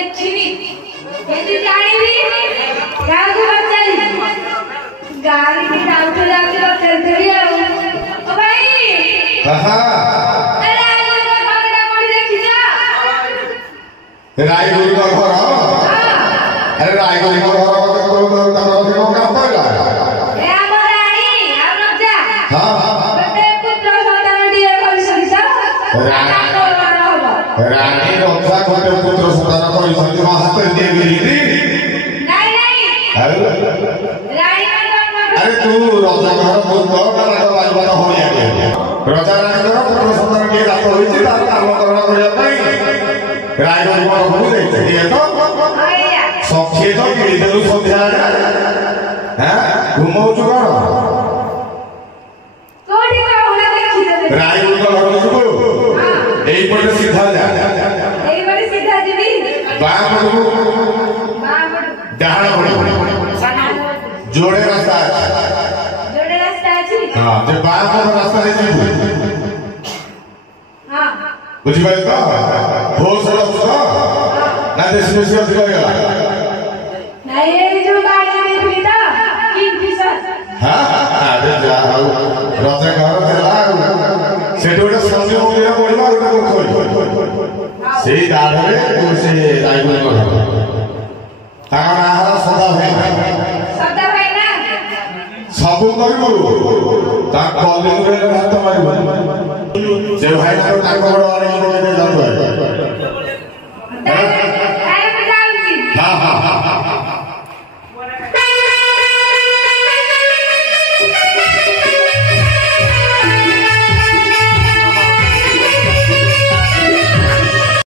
देखिनी केदी जानिबी गाँव को चली गाड़ी की गाँव को जाके चल चली ओ भाई हां अरे आगे को भागना पड़ देखी जा रायगुरी का घर अरे रायगुरी का घर तो काम पड़ला ए हमर रानी हम जा हां बटे पुत्र संतान दिए कर सकिसा रानी रक्षा गोटे पुत्र संतान कर सकी हाथ दे गेली नहीं रानी अरे तू रक्षा घर पुत्र का राजवान हो गया रक्षा रानी का पुत्र संतान के दात होई तार काम करण करिया पई रायगुरी को हो जाई ये तो सखी तो के देलु संध्या हां घुमौ छु कोन कोठी का होला देखि दे रायगुरी को घर छु एई पटे सीधा जा एई पटे सीधा जीवी बाम डाहाण पड़े जोड़े रास्ता अछि हां जे बाम रास्ता रे जीवु हां बुझि पाइल तो हो सला तो ना देश में से अधिक गला नहीं ये जो गाड़ी में थी ना किंगफिशर हां अरे जा हाउ रजा घर देला सेटोडा संजय मंदिर बोलबा उठा खोल सेई दाढरे तू से रायगुरी को ताका नाहरा सदा भाई ना सब करबो ता कॉलेज रे हाथ मारबो जे भाई ताका बड़